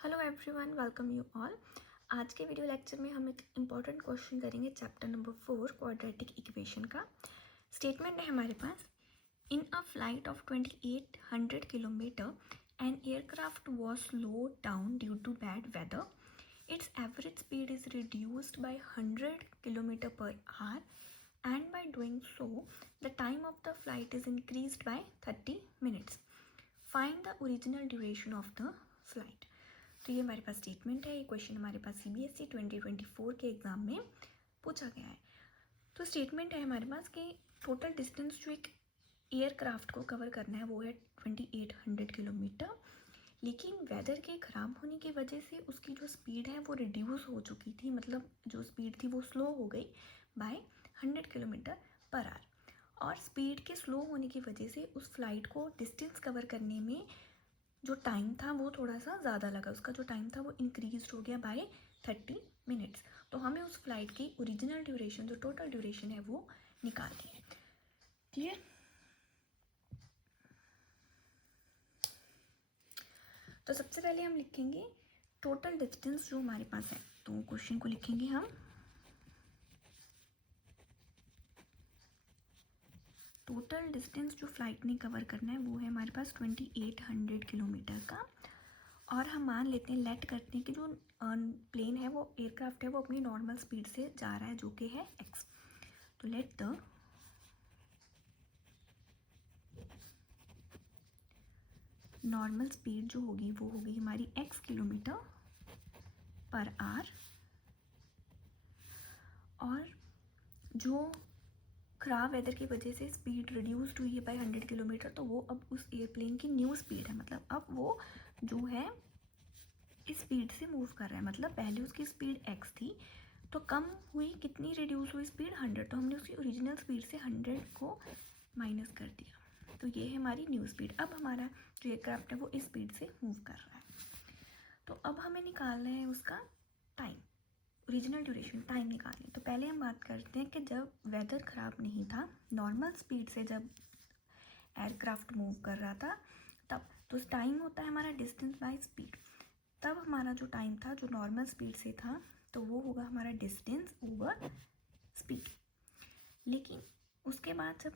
Hello everyone, welcome you all. आज के video lecture में हम एक इम्पॉर्टेंट क्वेश्चन करेंगे चैप्टर नंबर 4 क्वाड्रेटिक इक्वेशन का। स्टेटमेंट है हमारे पास, in a flight of 2800 kilometre an aircraft was slowed down due to bad weather, its average speed is reduced by 100 kilometre per hour and by doing so the time of the flight is increased by 30 minutes. Find the original duration of the flight. तो ये हमारे पास statement है। ये question हमारे पास CBSE 2024 के exam में पूछा गया है। तो स्टेटमेंट है हमारे पास कि टोटल डिस्टेंस जो एक एयरक्राफ्ट को कवर करना है वो है 2800 किलोमीटर, लेकिन वेदर के ख़राब होने की वजह से उसकी जो स्पीड है वो रिड्यूस हो चुकी थी, मतलब जो स्पीड थी वो स्लो हो गई बाय 100 किलोमीटर पर आवर। और स्पीड के स्लो होने की वजह से उस फ्लाइट को डिस्टेंस कवर करने में जो टाइम था वो थोड़ा सा ज़्यादा लगा, उसका जो टाइम था वो इंक्रीज हो गया बाय 30 मिनट्स। तो हमें उस फ्लाइट की ओरिजिनल ड्यूरेशन, जो टोटल ड्यूरेशन है, वो निकालनी है। क्लियर? तो सबसे पहले हम लिखेंगे टोटल डिस्टेंस जो हमारे पास है। तो क्वेश्चन को लिखेंगे हम, टोटल डिस्टेंस जो फ्लाइट ने कवर करना है वो है हमारे पास 2800 किलोमीटर का। और हम मान लेते हैं, लेट करते हैं कि जो प्लेन है, वो एयरक्राफ्ट है, वो अपनी नॉर्मल स्पीड से जा रहा है जो कि है x। तो लेट द नॉर्मल स्पीड जो होगी वो होगी हमारी x किलोमीटर पर आवर, और जो खराब वेदर की वजह से स्पीड रिड्यूस्ड हुई है बाय 100 किलोमीटर, तो वो अब उस एयरप्लेन की न्यू स्पीड है, मतलब अब वो जो है इस स्पीड से मूव कर रहा है। मतलब पहले उसकी स्पीड x थी, तो कम हुई, कितनी रिड्यूस हुई स्पीड 100, तो हमने उसकी ओरिजिनल स्पीड से 100 को माइनस कर दिया। तो ये है हमारी न्यू स्पीड। अब हमारा जो एयरक्राफ्ट है वो इस स्पीड से मूव कर रहा है। तो अब हमें निकालना है उसका टाइम, ओरिजिनल ड्यूरेशन, टाइम निकालनी है। तो पहले हम बात करते हैं कि जब वेदर ख़राब नहीं था, नॉर्मल स्पीड से जब एयरक्राफ्ट मूव कर रहा था तब, तो टाइम होता है हमारा डिस्टेंस बाय स्पीड। तब हमारा जो टाइम था जो नॉर्मल स्पीड से था, तो वो होगा हमारा डिस्टेंस ओवर स्पीड। लेकिन उसके बाद जब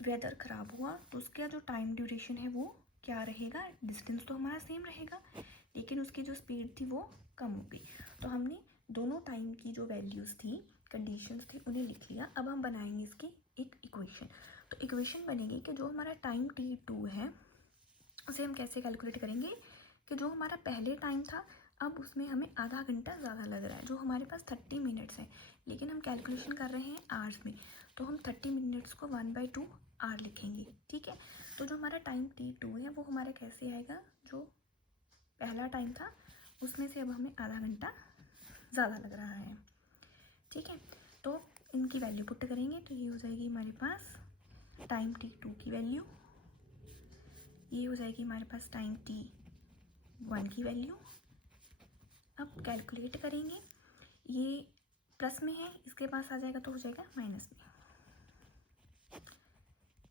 वेदर ख़राब हुआ तो उसका जो टाइम ड्यूरेशन है वो क्या रहेगा, डिस्टेंस तो हमारा सेम रहेगा, लेकिन उसकी जो स्पीड थी वो कम हो गई। तो हमने दोनों टाइम की जो वैल्यूज़ थी, कंडीशंस थी, उन्हें लिख लिया। अब हम बनाएंगे इसकी एक इक्वेशन। तो इक्वेशन बनेगी कि जो हमारा टाइम t2 है उसे हम कैसे कैलकुलेट करेंगे कि जो हमारा पहले टाइम था अब उसमें हमें आधा घंटा ज़्यादा लग रहा है, जो हमारे पास 30 मिनट्स है, लेकिन हम कैलकुलेशन कर रहे हैं आवर्स में, तो हम 30 मिनट्स को 1/2 आवर लिखेंगे। ठीक है? तो जो हमारा टाइम t2 है वो हमारा कैसे आएगा, जो पहला टाइम था उसमें से अब हमें आधा घंटा ज़्यादा लग रहा है। ठीक है? तो इनकी वैल्यू पुट करेंगे तो ये हो जाएगी हमारे पास टाइम t2 की वैल्यू, ये हो जाएगी हमारे पास टाइम t1 की वैल्यू। अब कैलकुलेट करेंगे, ये प्लस में है, इसके पास आ जाएगा तो हो जाएगा माइनस में।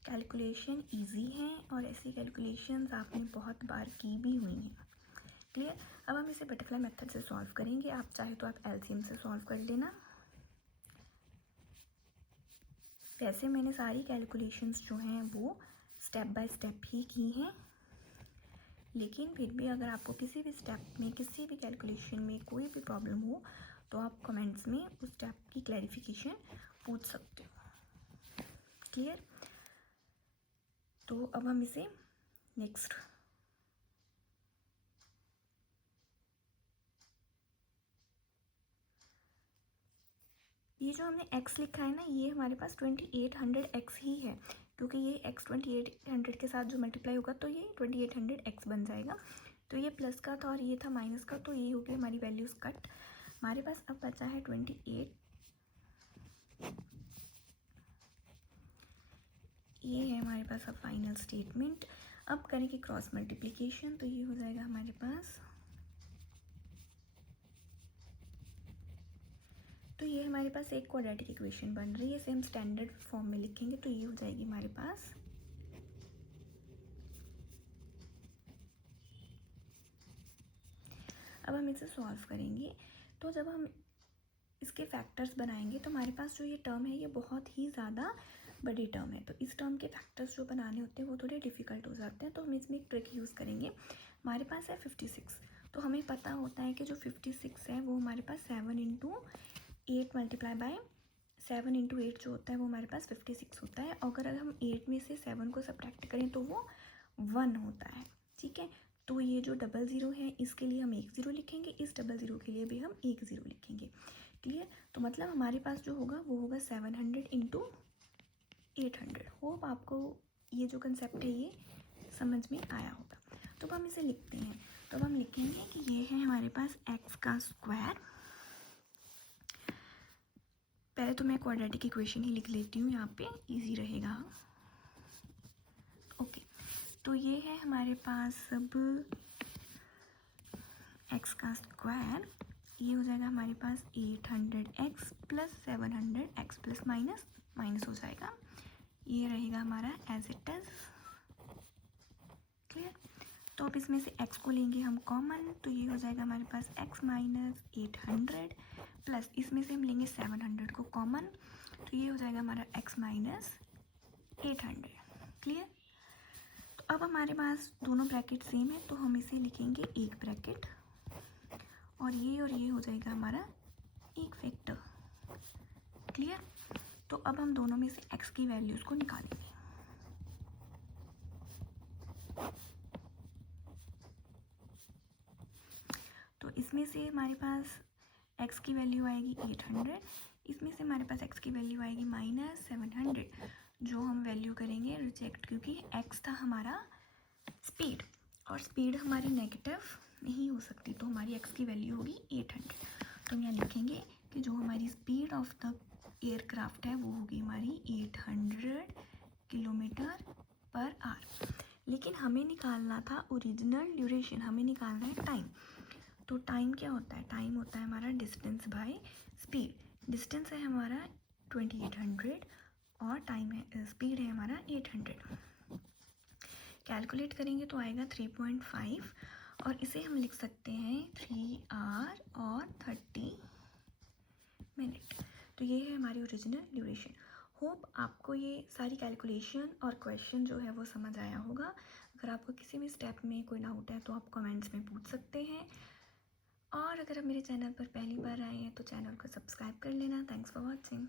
कैलकुलेशन इजी है और ऐसी कैलकुलेशंस आपने बहुत बार की भी हुई हैं। क्लियर? अब हम इसे बटरफ्लाई मेथड से सॉल्व करेंगे। आप चाहे तो आप एलसीएम से सॉल्व कर लेना। वैसे मैंने सारी कैलकुलेशंस जो हैं वो स्टेप बाय स्टेप ही की हैं, लेकिन फिर भी अगर आपको किसी भी स्टेप में, किसी भी कैलकुलेशन में कोई भी प्रॉब्लम हो तो आप कमेंट्स में उस स्टेप की क्लैरिफिकेशन पूछ सकते हो। क्लियर? तो अब हम इसे नेक्स्ट, ये जो हमने x लिखा है ना, ये हमारे पास 2800x ही है, क्योंकि ये x 2800 के साथ जो मल्टीप्लाई होगा तो ये 2800x बन जाएगा। तो ये प्लस का था और ये था माइनस का, तो ये हो गई हमारी वैल्यूज़ कट। हमारे पास अब बचा है 28, ये है हमारे पास अब फाइनल स्टेटमेंट। अब करेंगे क्रॉस मल्टीप्लिकेशन, तो ये हो जाएगा हमारे पास, तो ये हमारे पास एक क्वाड्रेटिक इक्वेशन बन रही है। इसे हम स्टैंडर्ड फॉर्म में लिखेंगे तो ये हो जाएगी हमारे पास अब हम इसे सॉल्व करेंगे। तो जब हम इसके फैक्टर्स बनाएंगे तो हमारे पास जो ये टर्म है ये बहुत ही ज़्यादा बड़ी टर्म है, तो इस टर्म के फैक्टर्स जो बनाने होते हैं वो थोड़े डिफ़िकल्ट हो जाते हैं। तो हम इसमें एक ट्रिक यूज़ करेंगे। हमारे पास है 56, तो हमें पता होता है कि जो 56 है वो हमारे पास 7 इंटू 8 मल्टीप्लाई बाय 7 इंटू 8 जो होता है वो हमारे पास 56 होता है। अगर हम 8 में से 7 को सब्ट्रैक्ट करें तो वो 1 होता है, ठीक है। तो ये जो 00 है इसके लिए हम 1 0 लिखेंगे, इस 00 के लिए भी हम 1 0 लिखेंगे, क्लियर। तो मतलब हमारे पास जो होगा वो होगा 700 इंटू 800। होप आपको ये जो कंसेप्ट है ये समझ में आया होगा। तो अब हम इसे लिखते हैं। तो अब हम लिखेंगे कि ये है हमारे पास x का स्क्वायर। पहले तो मैं क्वाड्रेटिक इक्वेशन ही लिख लेती हूँ, यहाँ पे इजी रहेगा। ओके, तो ये है हमारे पास अब x का स्क्वायर, ये हो जाएगा हमारे पास 800x plus 700x plus minus minus हो जाएगा, ये रहेगा हमारा एज इट इज, क्लियर। तो अब इसमें से x को लेंगे हम कॉमन, तो ये हो जाएगा हमारे पास x माइनस 800 प्लस इसमें से हम लेंगे 700 को कॉमन, तो ये हो जाएगा हमारा x माइनस 800, क्लियर। तो अब हमारे पास दोनों ब्रैकेट सेम है तो हम इसे लिखेंगे एक ब्रैकेट, और ये हो जाएगा हमारा एक फैक्टर, क्लियर। तो अब हम दोनों में से x की वैल्यूज़ को निकालेंगे। तो इसमें से हमारे पास x की वैल्यू आएगी 800, इसमें से हमारे पास x की वैल्यू आएगी माइनस 700, जो हम वैल्यू करेंगे रिजेक्ट, क्योंकि x था हमारा स्पीड और स्पीड हमारी नेगेटिव नहीं हो सकती, तो हमारी x की वैल्यू होगी 800। तो हम यहाँ लिखेंगे कि जो हमारी स्पीड ऑफ द एयरक्राफ्ट है वो होगी हमारी 800 किलोमीटर पर आवर। लेकिन हमें निकालना था ओरिजिनल ड्यूरेशन, हमें निकालना है टाइम। तो टाइम क्या होता है? टाइम होता है हमारा डिस्टेंस बाय स्पीड। डिस्टेंस है हमारा 2800 और टाइम है, स्पीड है हमारा 800। कैलकुलेट करेंगे तो आएगा 3.5 और इसे हम लिख सकते हैं 3 आवर और 30 मिनट। तो ये है हमारी ओरिजिनल ड्यूरेशन। होप आपको ये सारी कैलकुलेशन और क्वेश्चन जो है वो समझ आया होगा। अगर आपको किसी भी स्टेप में कोई डाउट है तो आप कमेंट्स में पूछ सकते हैं, और अगर आप मेरे चैनल पर पहली बार आए हैं तो चैनल को सब्सक्राइब कर लेना। Thanks for watching.